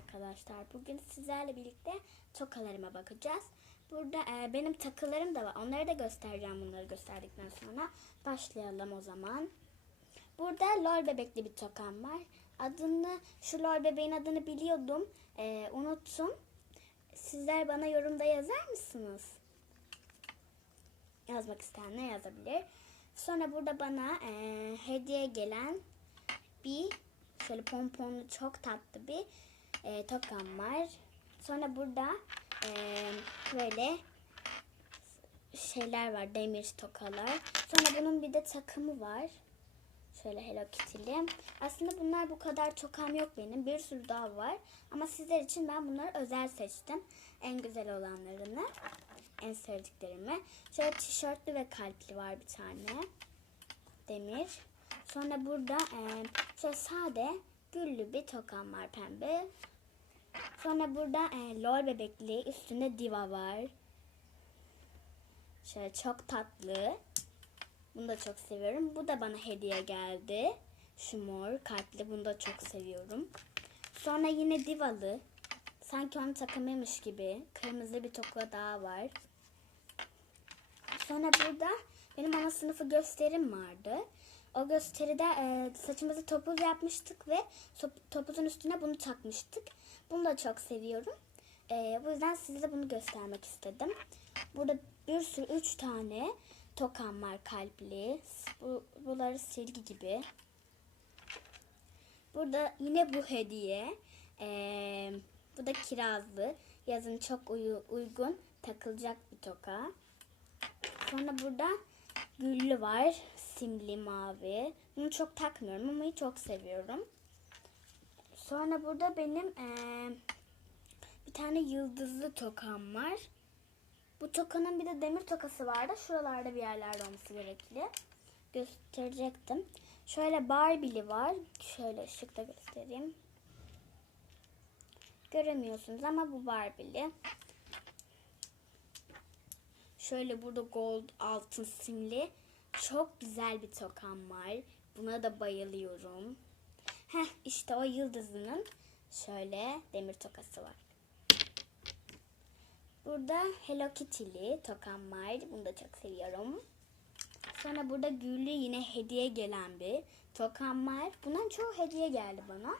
arkadaşlar. Bugün sizlerle birlikte tokalarıma bakacağız. Burada e, benim takılarım da var. Onları da göstereceğim bunları gösterdikten sonra. Başlayalım o zaman. Burada lol bebekli bir tokam var. Adını, şu lol bebeğin adını biliyordum. E, unuttum. Sizler bana yorumda yazar mısınız? Yazmak isteyenler yazabilir. Sonra burada bana e, hediye gelen bir şöyle pomponlu çok tatlı bir e, tokam var. Sonra burada e, böyle şeyler var demir tokalar. Sonra bunun bir de takımı var. Şöyle Hello Kitty'li. Aslında bunlar bu kadar tokam yok benim. Bir sürü daha var. Ama sizler için ben bunları özel seçtim. En güzel olanlarını. En sevdiklerimi. Şöyle tişörtlü ve kalpli var bir tane. Demir. Sonra burada e, şöyle sade güllü bir tokam var pembe. Sonra burada e, lol bebekli üstünde diva var. Şöyle çok tatlı. Bunu da çok seviyorum. Bu da bana hediye geldi. Şu mor kalpli. Bunu da çok seviyorum. Sonra yine divalı. Sanki onun takımıymış gibi. Kırmızı bir toka daha var. Sonra burada benim ana sınıfı gösterim vardı. O gösteride e, saçımızı topuz yapmıştık ve top- topuzun üstüne bunu takmıştık. Bunu da çok seviyorum. E, bu yüzden size bunu göstermek istedim. Burada bir sürü üç tane tokam var kalpli. Bu, bunları silgi gibi. Burada yine bu hediye. E, bu da kirazlı. Yazın çok uyu- uygun takılacak bir toka. Sonra burada güllü var. Simli mavi. Bunu çok takmıyorum ama çok seviyorum. Sonra burada benim eee, bir tane yıldızlı tokam var. Bu tokanın bir de demir tokası vardı. Şuralarda bir yerlerde olması gerekli. Gösterecektim. Şöyle Barbie'li var. Şöyle ışıkta göstereyim. Göremiyorsunuz ama bu Barbie'li. Şöyle burada gold altın simli çok güzel bir tokam var. Buna da bayılıyorum. Heh işte o yıldızının şöyle demir tokası var. Burada Hello Kitty'li tokam var. Bunu da çok seviyorum. Sonra burada güllü yine hediye gelen bir tokam var. Bundan çoğu hediye geldi bana.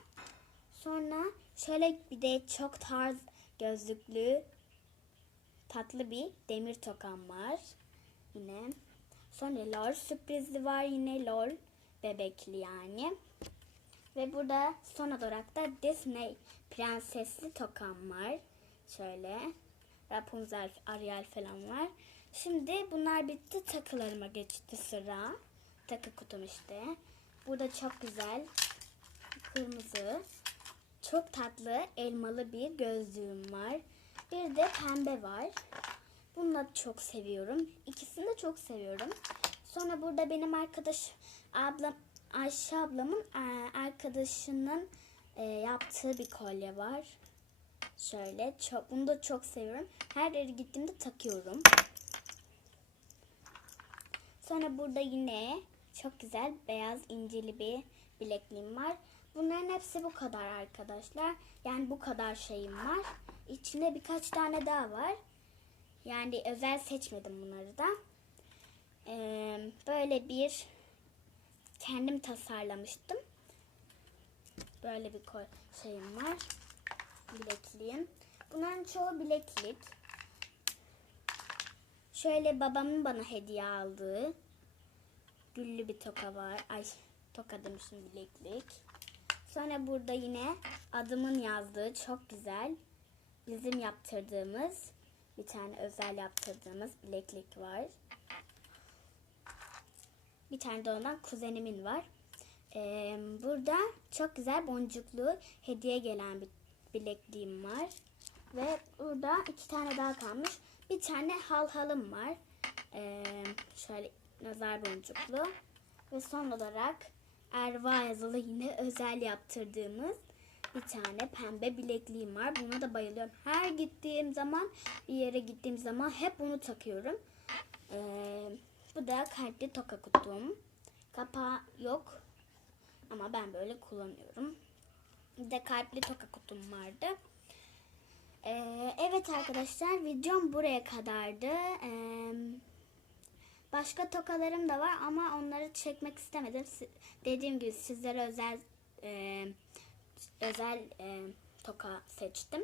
Sonra şöyle bir de çok tarz gözlüklü tatlı bir demir tokam var. Yine. Sonra lol sürprizli var yine lol bebekli yani. Ve burada son olarak da Disney prensesli tokam var. Şöyle Rapunzel, Ariel falan var. Şimdi bunlar bitti. Takılarıma geçti sıra. Takı kutum işte. Burada çok güzel kırmızı çok tatlı elmalı bir gözlüğüm var. Bir de pembe var. Bunu da çok seviyorum. İkisini de çok seviyorum. Sonra burada benim arkadaş ablam Ayşe ablamın e, arkadaşının e, yaptığı bir kolye var. Şöyle çok bunu da çok seviyorum. Her yere gittiğimde takıyorum. Sonra burada yine çok güzel beyaz incili bir bilekliğim var. Bunların hepsi bu kadar arkadaşlar. Yani bu kadar şeyim var. İçinde birkaç tane daha var. Yani özel seçmedim bunları da. Ee, böyle bir kendim tasarlamıştım. Böyle bir şeyim var. Bilekliğim. Bunların çoğu bileklik. Şöyle babamın bana hediye aldığı güllü bir toka var. Ay toka demişim bileklik. Sonra burada yine adımın yazdığı çok güzel bizim yaptırdığımız bir tane özel yaptırdığımız bileklik var. Bir tane de ondan kuzenimin var. Ee, burada çok güzel boncuklu hediye gelen bir bilekliğim var. Ve burada iki tane daha kalmış. Bir tane hal halım var. Ee, şöyle nazar boncuklu. Ve son olarak Erva yazılı yine özel yaptırdığımız bir tane pembe bilekliğim var. Buna da bayılıyorum. Her gittiğim zaman bir yere gittiğim zaman hep bunu takıyorum. Ee, bu da kalpli toka kutum. Kapağı yok. Ama ben böyle kullanıyorum. Bir de kalpli toka kutum vardı. Ee, evet arkadaşlar videom buraya kadardı. Ee, başka tokalarım da var ama onları çekmek istemedim. Dediğim gibi sizlere özel e, özel e, toka seçtim.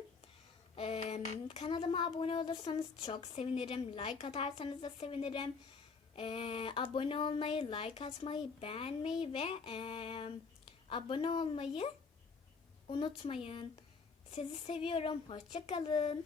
Ee, kanalıma abone olursanız çok sevinirim. Like atarsanız da sevinirim. Ee, abone olmayı, like atmayı, beğenmeyi ve e, abone olmayı unutmayın. Sizi seviyorum. Hoşçakalın.